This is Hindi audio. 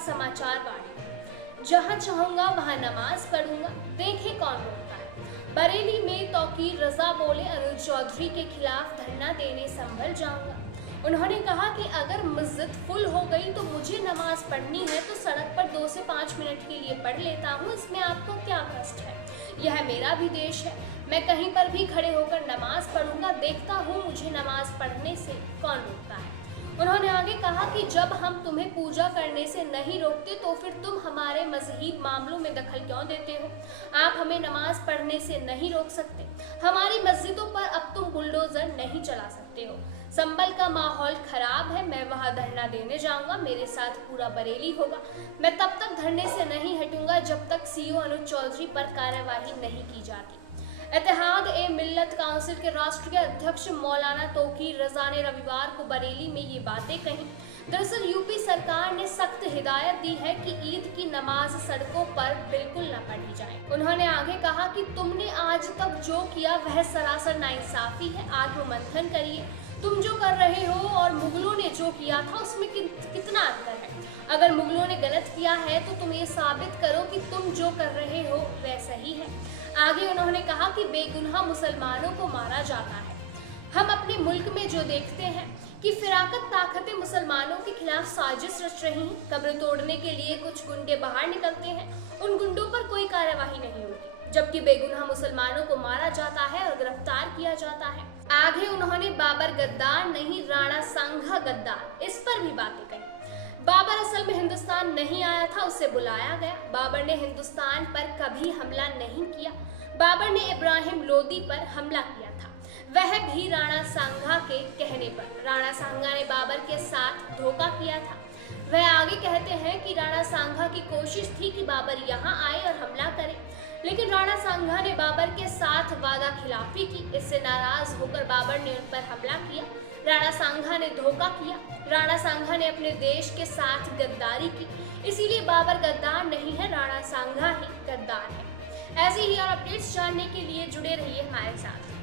समाचार वाणी, जहां चाहूंगा वहां नमाज पढ़ूंगा, देखे कौन रोकता है। बरेली में तौकीर रजा बोले, अनुज चौधरी के खिलाफ धरना देने संभल जाऊंगा। उन्होंने कहा कि अगर मस्जिद फुल हो गई तो मुझे नमाज पढ़नी है तो सड़क पर 2 से 5 मिनट के लिए पढ़ लेता हूँ, इसमें आपको क्या कष्ट है। यह मेरा भी देश है, मैं कहीं पर भी खड़े होकर नमाज पढ़ूंगा, देखता हूँ मुझे नमाज पढ़ने से कौन रोकता है। उन्होंने आगे कहा कि जब हम तुम्हें पूजा करने से नहीं रोकते तो फिर तुम हमारे मजहबी मामलों में दखल क्यों देते हो। आप हमें नमाज पढ़ने से नहीं रोक सकते, हमारी मस्जिदों पर अब तुम बुलडोजर नहीं चला सकते हो। संभल का माहौल खराब है, मैं वहां धरना देने जाऊंगा, मेरे साथ पूरा बरेली होगा। मैं तब तक धरने से नहीं हटूंगा जब तक सीओ अनुज चौधरी पर कार्यवाही नहीं की जाती। इत्तेहाद ए मिल्लत काउंसिल के राष्ट्रीय अध्यक्ष मौलाना तौकीर रजा ने रविवार को बरेली में ये बातें कही। दरअसल यूपी सरकार ने सख्त हिदायत दी है कि ईद की नमाज सड़कों पर बिल्कुल न पढ़ी जाए। उन्होंने आगे कहा कि तुमने आज तक जो किया वह सरासर नाइंसाफी है, आत्ममंथन करिए। तुम जो कर रहे हो और मुगलों ने जो किया था उसमें कितना अंतर है। अगर मुगलों ने गलत किया है तो तुम ये साबित करो कि तुम जो कर रहे हो वह सही है। आगे उन्होंने कहा कि बेगुनाह मुसलमानों को मारा जाता है। हम अपने मुल्क में जो देखते हैं कि फिराकत ताकतें मुसलमानों के खिलाफ साजिश रच रही हैं। कब्र तोड़ने के लिए कुछ गुंडे बाहर निकलते हैं, उन गुंडों पर कोई कार्यवाही नहीं होती, जबकि बेगुनाह मुसलमानों को मारा जाता है और गिरफ्तार किया जाता है। आगे उन्होंने बाबर गद्दार नहीं राणा सांघा गद्दार, इस पर भी बातें कही। बाबर असल में हिंदुस्तान नहीं आया था, उसे बुलाया गया। बाबर ने हिंदुस्तान पर कभी हमला नहीं किया। बाबर ने इब्राहिम लोदी पर हमला किया था, वह भी राणा सांघा के कहने पर। राणा सांघा ने बाबर के साथ धोखा किया था। वह आगे कहते हैं कि राणा सांघा की कोशिश थी कि बाबर यहाँ आए और हमला करे, लेकिन राणा सांघा ने बाबर के साथ वादा खिलाफी की। इससे नाराज होकर बाबर ने उन पर हमला किया। राणा सांघा ने धोखा किया। राणा सांघा ने अपने देश के साथ गद्दारी की, इसीलिए बाबर गद्दार नहीं है, राणा सांघा ही गद्दार है। ऐसी ही और अपडेट्स जानने के लिए जुड़े रहिए हमारे साथ।